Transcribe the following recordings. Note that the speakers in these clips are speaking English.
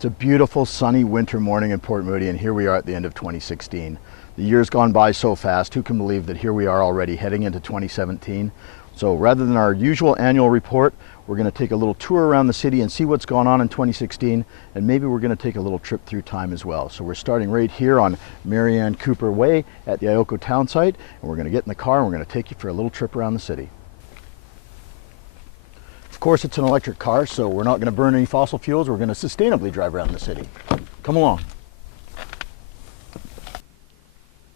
It's a beautiful sunny winter morning in Port Moody, and here we are at the end of 2016. The year's gone by so fast, who can believe that here we are already heading into 2017. So rather than our usual annual report, we're going to take a little tour around the city and see what's gone on in 2016, and maybe we're going to take a little trip through time as well. So we're starting right here on Marianne Cooper Way at the Ioko town site, and we're going to get in the car and we're going to take you for a little trip around the city. Of course, it's an electric car, so we're not going to burn any fossil fuels. We're going to sustainably drive around the city. Come along.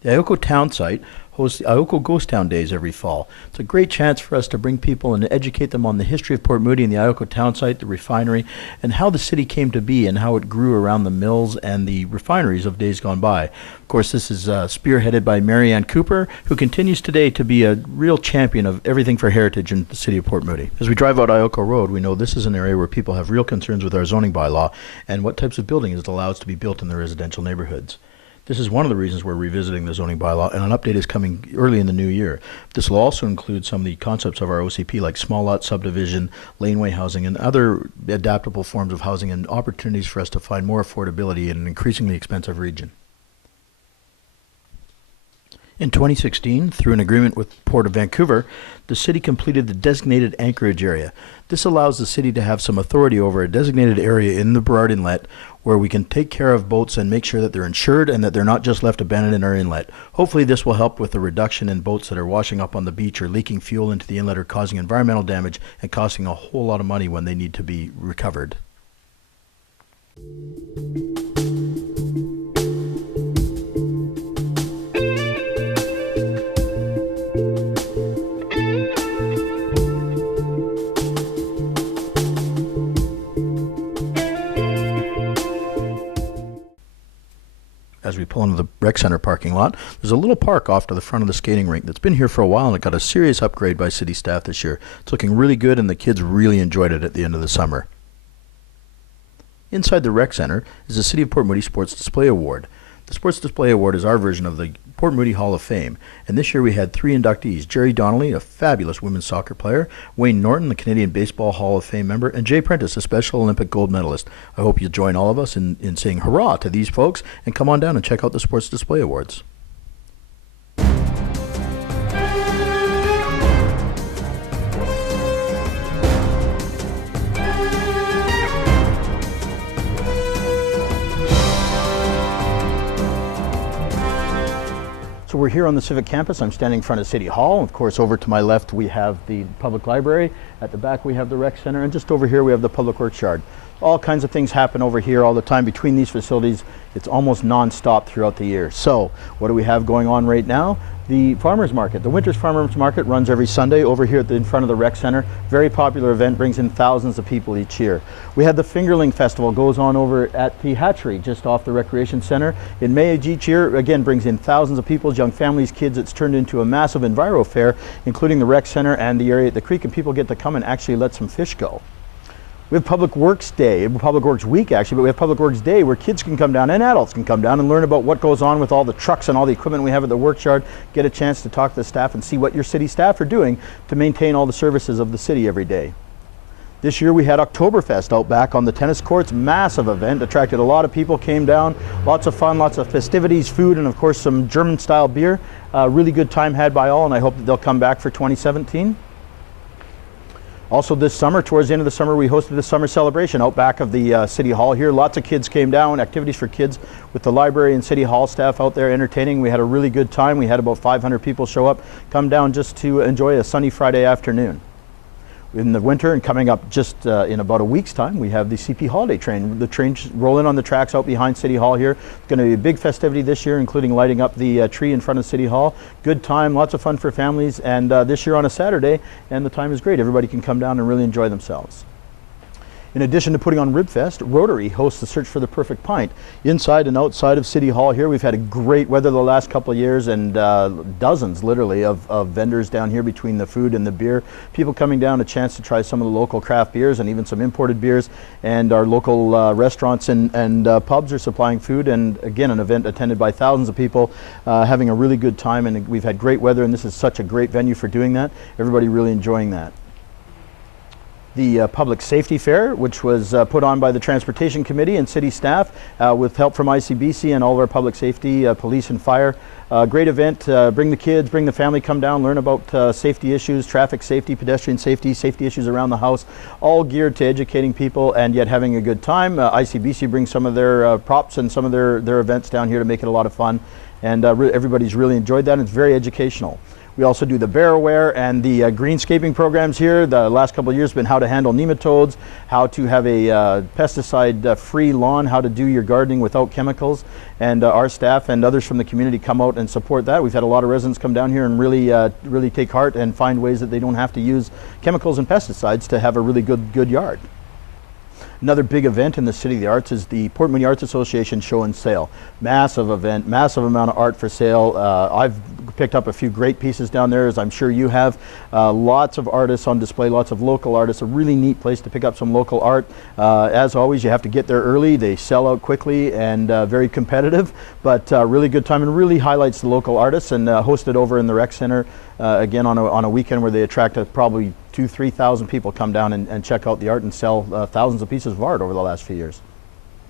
The Ioko town site hosts the Ioko Ghost Town Days every fall. It's a great chance for us to bring people and to educate them on the history of Port Moody and the Ioko town site, the refinery, and how the city came to be and how it grew around the mills and the refineries of days gone by. Of course, this is spearheaded by Marianne Cooper, who continues today to be a real champion of everything for heritage in the city of Port Moody. As we drive out Ioko Road, we know this is an area where people have real concerns with our zoning bylaw and what types of buildings it allows to be built in the residential neighborhoods. This is one of the reasons we're revisiting the zoning bylaw, and an update is coming early in the new year. This will also include some of the concepts of our OCP, like small lot subdivision, laneway housing, and other adaptable forms of housing, and opportunities for us to find more affordability in an increasingly expensive region. In 2016, through an agreement with Port of Vancouver, the city completed the designated anchorage area. This allows the city to have some authority over a designated area in the Burrard Inlet where we can take care of boats and make sure that they're insured and that they're not just left abandoned in our inlet. Hopefully this will help with the reduction in boats that are washing up on the beach or leaking fuel into the inlet or causing environmental damage and costing a whole lot of money when they need to be recovered. As we pull into the rec center parking lot, there's a little park off to the front of the skating rink that's been here for a while, and it got a serious upgrade by city staff this year. It's looking really good, and the kids really enjoyed it at the end of the summer. Inside the rec center is the City of Port Moody Sports Display Award. The Sports Display Award is our version of the Port Moody Hall of Fame, and this year we had 3 inductees: Jerry Donnelly, a fabulous women's soccer player; Wayne Norton, the Canadian Baseball Hall of Fame member; and Jay Prentice, a Special Olympic gold medalist. I hope you'll join all of us in saying hurrah to these folks, and come on down and check out the Sports Display Awards. So we're here on the Civic Campus. I'm standing in front of City Hall. Of course, over to my left we have the Public Library. At the back we have the Rec Center, and just over here we have the Public Works Yard. All kinds of things happen over here all the time between these facilities. It's almost non-stop throughout the year. So what do we have going on right now? The Farmers Market. The Winter's Farmers Market runs every Sunday over here in front of the Rec Center. Very popular event, brings in thousands of people each year. We had the Fingerling Festival, goes on over at the Hatchery, just off the Recreation Center. In May each year, again, brings in thousands of people, young families, kids. It's turned into a massive Enviro Fair, including the Rec Center and the area at the creek, and people get to come and actually let some fish go. We have Public Works Day, Public Works Week actually, but we have Public Works Day where kids can come down and adults can come down and learn about what goes on with all the trucks and all the equipment we have at the works yard, get a chance to talk to the staff and see what your city staff are doing to maintain all the services of the city every day. This year we had Oktoberfest out back on the tennis courts, massive event, attracted a lot of people, came down, lots of fun, lots of festivities, food, and of course some German style beer. Really good time had by all, and I hope that they'll come back for 2017. Also this summer, towards the end of the summer, we hosted the summer celebration out back of the City Hall here. Lots of kids came down, activities for kids with the library and City Hall staff out there entertaining. We had a really good time. We had about 500 people show up, come down just to enjoy a sunny Friday afternoon. In the winter, and coming up just in about a week's time, we have the CP Holiday Train. The trains roll in on the tracks out behind City Hall here. It's going to be a big festivity this year, including lighting up the tree in front of City Hall. Good time, lots of fun for families, and this year on a Saturday, and the time is great. Everybody can come down and really enjoy themselves. In addition to putting on Ribfest, Rotary hosts the Search for the Perfect Pint. Inside and outside of City Hall here, we've had a great weather the last couple of years, and dozens literally of vendors down here between the food and the beer. People coming down, a chance to try some of the local craft beers and even some imported beers, and our local restaurants and pubs are supplying food, and again an event attended by thousands of people having a really good time, and we've had great weather, and this is such a great venue for doing that. Everybody really enjoying that. the Public Safety Fair, which was put on by the Transportation Committee and city staff with help from ICBC and all of our public safety, police and fire. Great event. Bring the kids, bring the family, come down, learn about safety issues, traffic safety, pedestrian safety, safety issues around the house, all geared to educating people and yet having a good time. ICBC brings some of their props and some of their events down here to make it a lot of fun. And everybody's really enjoyed that, and it's very educational. We also do the bear aware and the greenscaping programs here. The last couple of years have been how to handle nematodes, how to have a pesticide-free lawn, how to do your gardening without chemicals. And our staff and others from the community come out and support that. We've had a lot of residents come down here and really take heart and find ways that they don't have to use chemicals and pesticides to have a really good yard. Another big event in the City of the Arts is the Port Moody Arts Association Show and Sale. Massive event, massive amount of art for sale. I've picked up a few great pieces down there, as I'm sure you have. Lots of artists on display, lots of local artists. A really neat place to pick up some local art. As always, you have to get there early. They sell out quickly and very competitive, but really good time and really highlights the local artists, and hosted over in the Rec Center again on a weekend where they attract probably 2,000-3,000 people come down and check out the art and sell thousands of pieces of art over the last few years.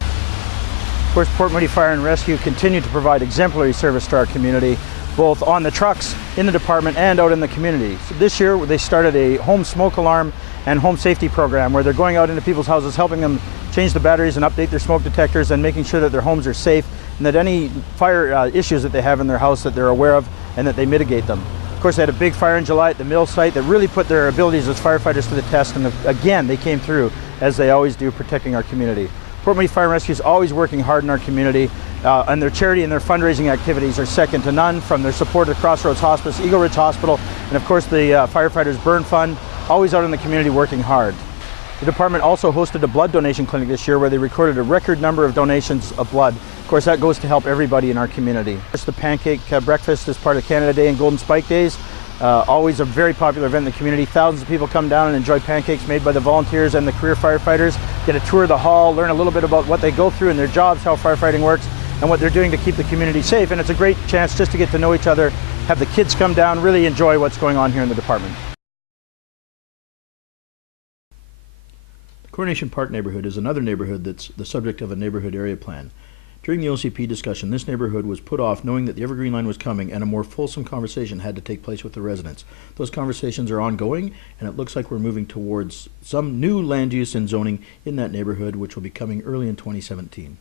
Of course, Port Moody Fire and Rescue continue to provide exemplary service to our community, both on the trucks, in the department, and out in the community. So this year they started a home smoke alarm and home safety program where they're going out into people's houses, helping them change the batteries and update their smoke detectors and making sure that their homes are safe and that any fire issues that they have in their house that they're aware of and that they mitigate them. Of course, they had a big fire in July at the mill site that really put their abilities as firefighters to the test, and again, they came through, as they always do, protecting our community. Port Moody Fire and Rescue is always working hard in our community, and their charity and their fundraising activities are second to none, from their support of Crossroads Hospice, Eagle Ridge Hospital, and of course the Firefighters Burn Fund, always out in the community working hard. The department also hosted a blood donation clinic this year where they recorded a record number of donations of blood. Of course, that goes to help everybody in our community. The pancake breakfast is part of Canada Day and Golden Spike Days. Always a very popular event in the community. Thousands of people come down and enjoy pancakes made by the volunteers and the career firefighters, get a tour of the hall, learn a little bit about what they go through in their jobs, how firefighting works, and what they're doing to keep the community safe. And it's a great chance just to get to know each other, have the kids come down, really enjoy what's going on here in the department. Coronation Park neighborhood is another neighborhood that's the subject of a neighborhood area plan. During the OCP discussion, this neighborhood was put off knowing that the Evergreen Line was coming and a more fulsome conversation had to take place with the residents. Those conversations are ongoing, and it looks like we're moving towards some new land use and zoning in that neighborhood, which will be coming early in 2017.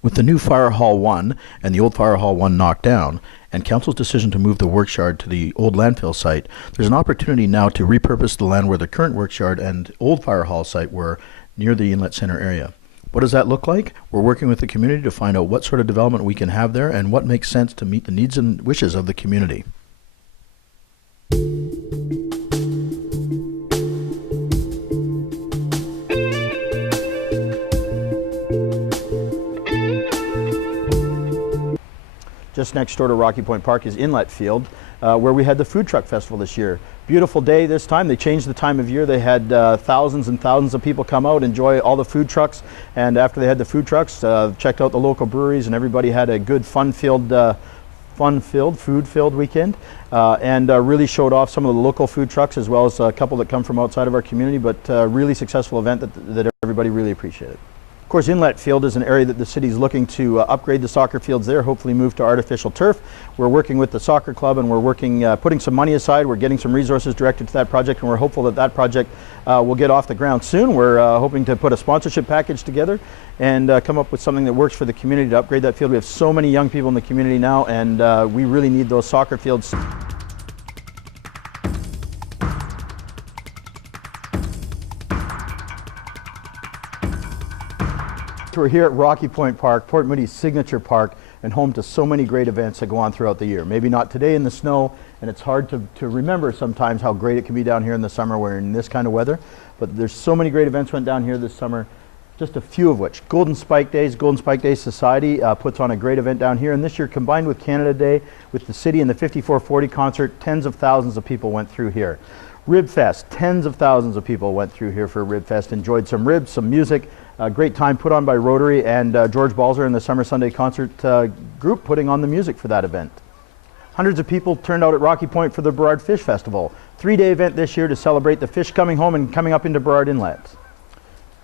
With the new Fire Hall 1 and the old Fire Hall 1 knocked down, and Council's decision to move the workshard to the old landfill site, there's an opportunity now to repurpose the land where the current workshard and old Fire Hall site were, near the Inlet Center area. What does that look like? We're working with the community to find out what sort of development we can have there and what makes sense to meet the needs and wishes of the community. Just next door to Rocky Point Park is Inlet Field, where we had the Food Truck Festival this year. Beautiful day this time. They changed the time of year. They had thousands and thousands of people come out, enjoy all the food trucks, and after they had the food trucks, checked out the local breweries, and everybody had a good food-filled weekend, and really showed off some of the local food trucks as well as a couple that come from outside of our community, but really successful event that everybody really appreciated. Of course, Inlet Field is an area that the city is looking to upgrade the soccer fields there, hopefully move to artificial turf. We're working with the soccer club, and we're working, putting some money aside. We're getting some resources directed to that project, and we're hopeful that that project will get off the ground soon. We're hoping to put a sponsorship package together and come up with something that works for the community to upgrade that field. We have so many young people in the community now, and we really need those soccer fields. We're here at Rocky Point Park, Port Moody's signature park, and home to so many great events that go on throughout the year. Maybe not today in the snow, and it's hard to remember sometimes how great it can be down here in the summer when we're in this kind of weather, but there's so many great events went down here this summer, just a few of which. Golden Spike Days Society puts on a great event down here, and this year, combined with Canada Day, with the city and the 5440 concert, tens of thousands of people went through here. Rib Fest, tens of thousands of people went through here for Rib Fest, enjoyed some ribs, some music, a great time put on by Rotary and George Balzer and the Summer Sunday Concert group putting on the music for that event. Hundreds of people turned out at Rocky Point for the Burrard Fish Festival. 3-day event this year to celebrate the fish coming home and coming up into Burrard Inlet.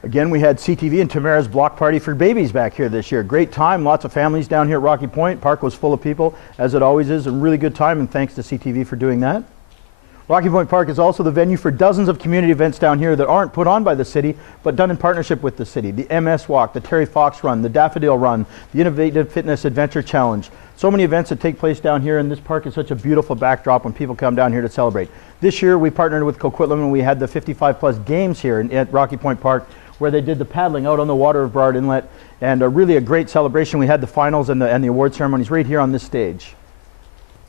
Again, we had CTV and Tamara's block party for babies back here this year. Great time, lots of families down here at Rocky Point. Park was full of people, as it always is. A really good time, and thanks to CTV for doing that. Rocky Point Park is also the venue for dozens of community events down here that aren't put on by the city, but done in partnership with the city. The MS Walk, the Terry Fox Run, the Daffodil Run, the Innovative Fitness Adventure Challenge. So many events that take place down here, and this park is such a beautiful backdrop when people come down here to celebrate. This year we partnered with Coquitlam and we had the 55+ games here at Rocky Point Park, where they did the paddling out on the water of Burrard Inlet, and really a great celebration. We had the finals and the award ceremonies right here on this stage.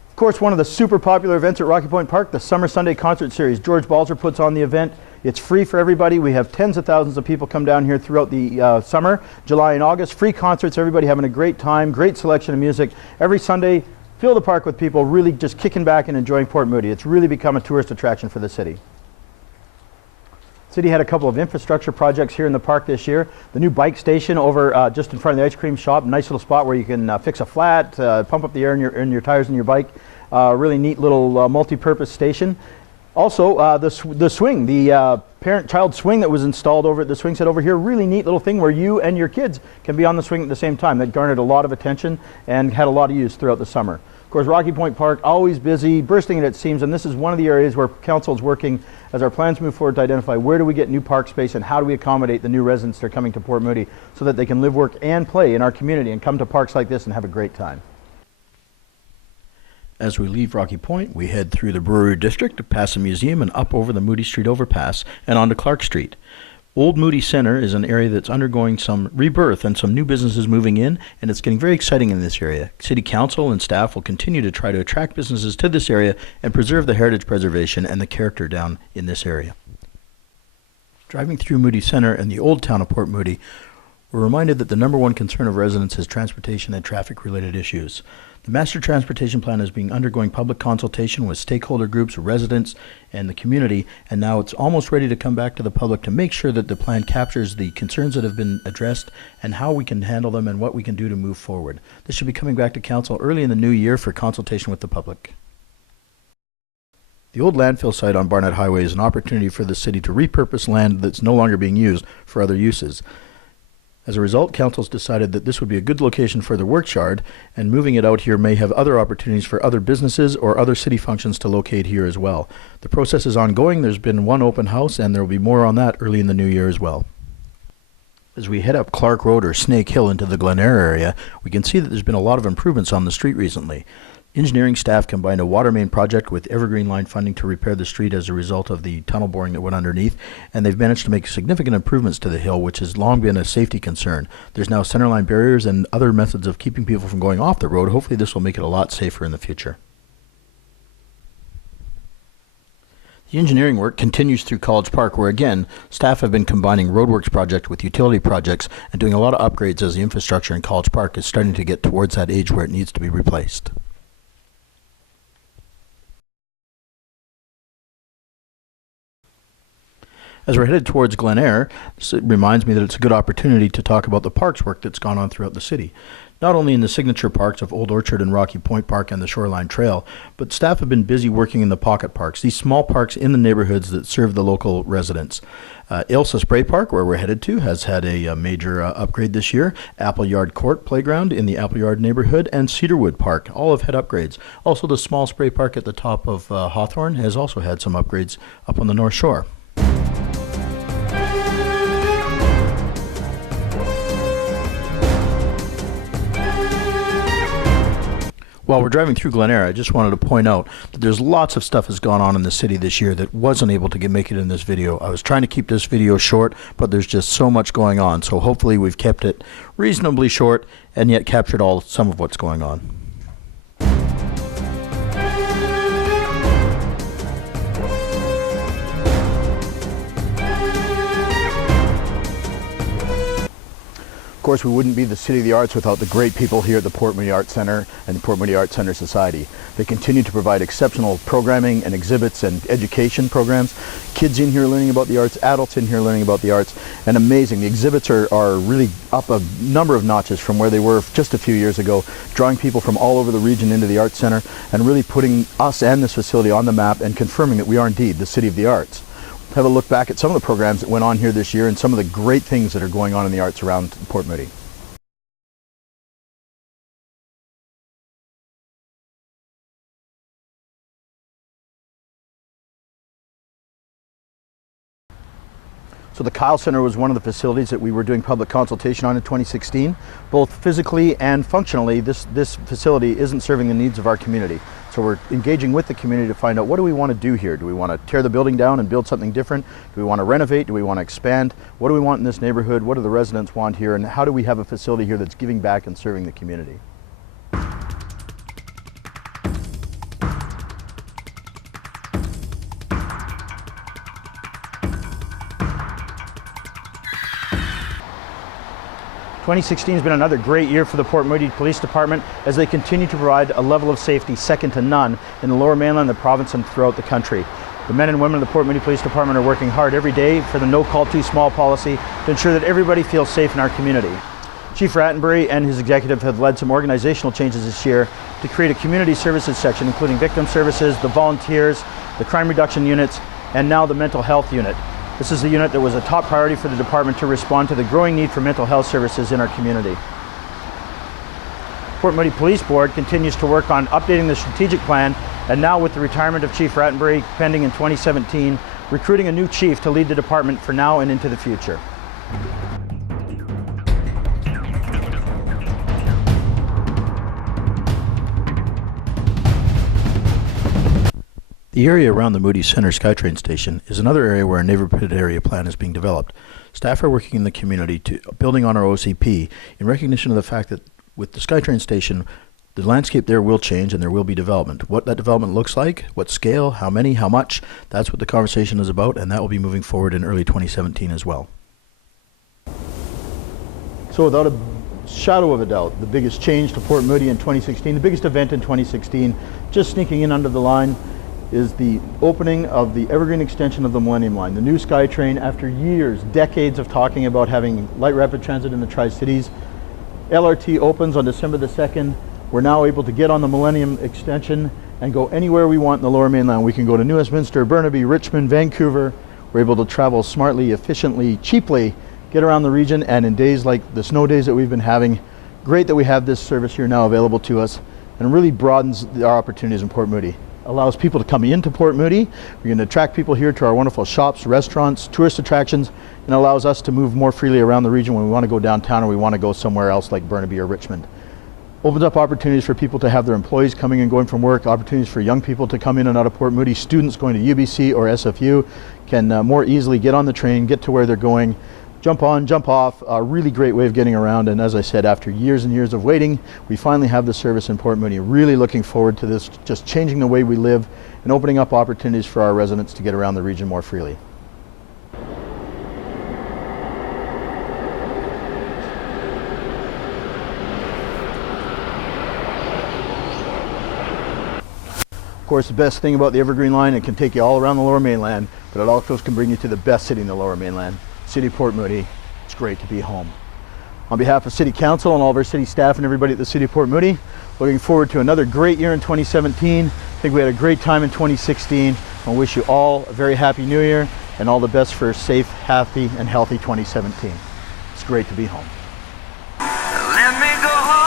Of course, one of the super popular events at Rocky Point Park, the Summer Sunday Concert Series. George Balzer puts on the event. It's free for everybody. We have tens of thousands of people come down here throughout the summer, July and August. Free concerts, everybody having a great time, great selection of music. Every Sunday, fill the park with people really just kicking back and enjoying Port Moody. It's really become a tourist attraction for the city. City had a couple of infrastructure projects here in the park this year. The new bike station over just in front of the ice cream shop, nice little spot where you can fix a flat, pump up the air in your tires in your bike. Really neat little multi-purpose station. Also, the swing, the parent-child swing that was installed over at the swing set over here, really neat little thing where you and your kids can be on the swing at the same time. That garnered a lot of attention and had a lot of use throughout the summer. Of course, Rocky Point Park, always busy, bursting at its seams, and this is one of the areas where Council is working as our plans move forward to identify where do we get new park space and how do we accommodate the new residents that are coming to Port Moody so that they can live, work, and play in our community and come to parks like this and have a great time. As we leave Rocky Point, we head through the Brewery District, past the museum, and up over the Moody Street overpass and onto Clark Street. Old Moody Center is an area that's undergoing some rebirth and some new businesses moving in, and it's getting very exciting in this area. City Council and staff will continue to try to attract businesses to this area and preserve the heritage preservation and the character down in this area. Driving through Moody Center and the old town of Port Moody, we're reminded that the number one concern of residents is transportation and traffic-related issues. The Master Transportation Plan is undergoing public consultation with stakeholder groups, residents, and the community, and now it's almost ready to come back to the public to make sure that the plan captures the concerns that have been addressed and how we can handle them and what we can do to move forward. This should be coming back to Council early in the new year for consultation with the public. The old landfill site on Barnett Highway is an opportunity for the city to repurpose land that's no longer being used for other uses. As a result, Council's decided that this would be a good location for the works yard, and moving it out here may have other opportunities for other businesses or other city functions to locate here as well. The process is ongoing. There's been one open house, and there will be more on that early in the new year as well. As we head up Clark Road or Snake Hill into the Glenair area, we can see that there's been a lot of improvements on the street recently. Engineering staff combined a water main project with Evergreen Line funding to repair the street as a result of the tunnel boring that went underneath, and they've managed to make significant improvements to the hill, which has long been a safety concern. There's now centerline barriers and other methods of keeping people from going off the road. Hopefully this will make it a lot safer in the future. The engineering work continues through College Park, where again, staff have been combining roadworks project with utility projects and doing a lot of upgrades as the infrastructure in College Park is starting to get towards that age where it needs to be replaced. As we're headed towards Glenair, it reminds me that it's a good opportunity to talk about the parks work that's gone on throughout the city. Not only in the signature parks of Old Orchard and Rocky Point Park and the Shoreline Trail, but staff have been busy working in the pocket parks, these small parks in the neighborhoods that serve the local residents. Ailsa Spray Park, where we're headed to, has had a major upgrade this year. Appleyard Court Playground in the Appleyard neighborhood and Cedarwood Park all have had upgrades. Also, the small spray park at the top of Hawthorne has also had some upgrades up on the North Shore. While we're driving through Glenair, I just wanted to point out that there's lots of stuff has gone on in the city this year that wasn't able to make it in this video. I was trying to keep this video short, but there's just so much going on. So hopefully we've kept it reasonably short and yet captured some of what's going on. Of course, we wouldn't be the City of the Arts without the great people here at the Port Moody Arts Center and the Port Moody Arts Center Society. They continue to provide exceptional programming and exhibits and education programs. Kids in here learning about the arts, adults in here learning about the arts, and amazing. The exhibits are really up a number of notches from where they were just a few years ago, drawing people from all over the region into the Arts Center and really putting us and this facility on the map and confirming that we are indeed the City of the Arts. Have a look back at some of the programs that went on here this year and some of the great things that are going on in the arts around Port Moody. So the Kyle Center was one of the facilities that we were doing public consultation on in 2016. Both physically and functionally, this facility isn't serving the needs of our community. So we're engaging with the community to find out, what do we want to do here? Do we want to tear the building down and build something different? Do we want to renovate? Do we want to expand? What do we want in this neighborhood? What do the residents want here? And how do we have a facility here that's giving back and serving the community? "2016 has been another great year for the Port Moody Police Department as they continue to provide a level of safety second to none in the Lower Mainland, the province, and throughout the country. The men and women of the Port Moody Police Department are working hard every day for the No Call Too Small policy to ensure that everybody feels safe in our community. Chief Rattenbury and his executive have led some organizational changes this year to create a community services section, including victim services, the volunteers, the crime reduction units, and now the mental health unit. This is the unit that was a top priority for the department to respond to the growing need for mental health services in our community. Port Moody Police Board continues to work on updating the strategic plan, and now with the retirement of Chief Rattenbury pending in 2017, recruiting a new chief to lead the department for now and into the future. The area around the Moody Center SkyTrain station is another area where a neighborhood area plan is being developed. Staff are working in the community to building on our OCP in recognition of the fact that with the SkyTrain station, the landscape there will change and there will be development. What that development looks like, what scale, how many, how much, that's what the conversation is about, and that will be moving forward in early 2017 as well. So without a shadow of a doubt, the biggest change to Port Moody in 2016, the biggest event in 2016, just sneaking in under the line, is the opening of the Evergreen extension of the Millennium Line, the new SkyTrain. After years, decades of talking about having light rapid transit in the Tri-Cities, LRT opens on December the 2nd. We're now able to get on the Millennium extension and go anywhere we want in the Lower Mainland. We can go to New Westminster, Burnaby, Richmond, Vancouver. We're able to travel smartly, efficiently, cheaply, get around the region, and in days like the snow days that we've been having, great that we have this service here now available to us, and really broadens our opportunities in Port Moody. Allows people to come into Port Moody. We're going to attract people here to our wonderful shops, restaurants, tourist attractions, and allows us to move more freely around the region when we want to go downtown or we want to go somewhere else like Burnaby or Richmond. Opens up opportunities for people to have their employees coming and going from work, opportunities for young people to come in and out of Port Moody. Students going to UBC or SFU can more easily get on the train, get to where they're going, jump on, jump off, a really great way of getting around. And as I said, after years and years of waiting, we finally have the service in Port Moody. Really looking forward to this, just changing the way we live and opening up opportunities for our residents to get around the region more freely. Of course, the best thing about the Evergreen Line, it can take you all around the Lower Mainland, but it also can bring you to the best city in the Lower Mainland. City of Port Moody. It's great to be home. On behalf of City Council and all of our city staff and everybody at the City of Port Moody, looking forward to another great year in 2017. I think we had a great time in 2016. I wish you all a very happy new year and all the best for a safe, happy, and healthy 2017. It's great to be home. Let me go home.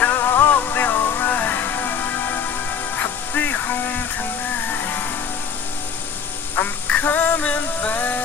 It'll all be alright. I'll be home tonight. I'm coming back.